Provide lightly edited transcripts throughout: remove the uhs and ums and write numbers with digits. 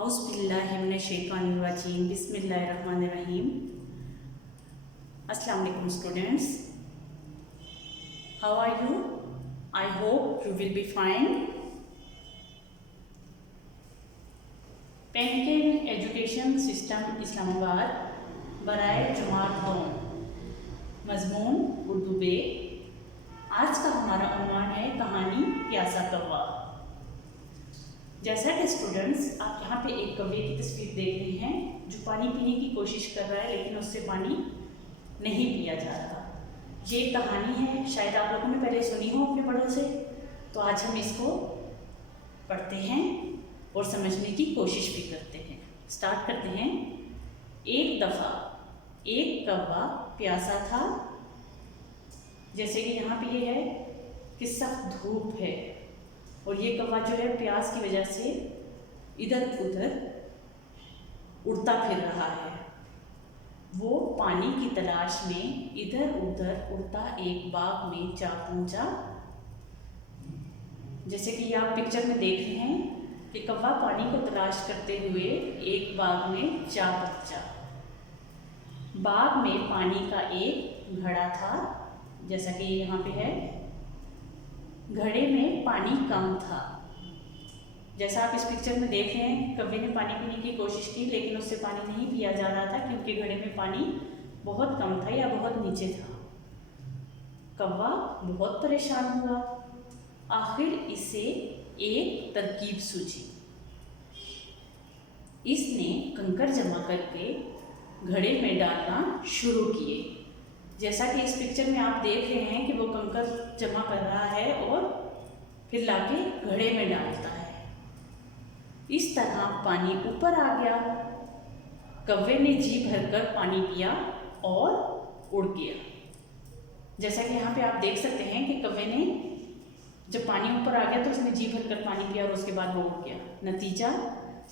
औज़ुबिल्लाहिमिनश्शैतानिर्रजीम बिस्मिल्लाहिर्रहमानिर्रहीम। अस्सलाम वालेकुम students, how are you? I hope you will be fine. Painting education system Islamabad बराए जमात होम, मजमून उर्दू बे। आज का हमारा उन्वान है कहानी प्यासा कौवा। जैसा कि स्टूडेंट्स आप यहाँ पे एक कौवे की तस्वीर देख रहे हैं जो पानी पीने की कोशिश कर रहा है, लेकिन उससे पानी नहीं पिया जा रहा। ये एक कहानी है, शायद आप लोगों ने पहले सुनी हो अपने बड़ों से। तो आज हम इसको पढ़ते हैं और समझने की कोशिश भी करते हैं। स्टार्ट करते हैं। एक दफ़ा एक कौवा प्यासा था। जैसे कि यहाँ पे ये है कि सख्त धूप है और ये कौवा जो है प्यास की वजह से इधर उधर उड़ता फिर रहा है। वो पानी की तलाश में इधर उधर उड़ता एक बाग में जा पहुंचा। जैसे कि आप पिक्चर में देख रहे हैं कि कौवा पानी को तलाश करते हुए एक बाग में जा पहुंचा। बाग में पानी का एक घड़ा था, जैसा कि यहाँ पे है। घड़े में पानी कम था। जैसा आप इस पिक्चर में देख रहे हैं, कौवे ने पानी पीने की कोशिश की, लेकिन उससे पानी नहीं पिया जा रहा था क्योंकि घड़े में पानी बहुत कम था या बहुत नीचे था। कौवा बहुत परेशान हुआ। आखिर इसे एक तरकीब सूझी। इसने कंकड़ जमा करके घड़े में डालना शुरू किए। जैसा कि इस पिक्चर में आप देख रहे हैं कि वो कंकड़ जमा कर रहा है और फिर लाके घड़े में डालता है। इस तरह पानी ऊपर आ गया। कौवे ने जी भरकर पानी पिया और उड़ गया। जैसा कि यहाँ पे आप देख सकते हैं कि कौवे ने जब पानी ऊपर आ गया तो उसने जी भरकर पानी पिया और उसके बाद वो उड़ गया। नतीजा,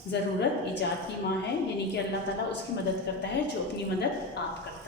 ज़रूरत ईजाद की माँ है, यानी कि अल्लाह ताला उसकी मदद करता है जो अपनी मदद आप करता है।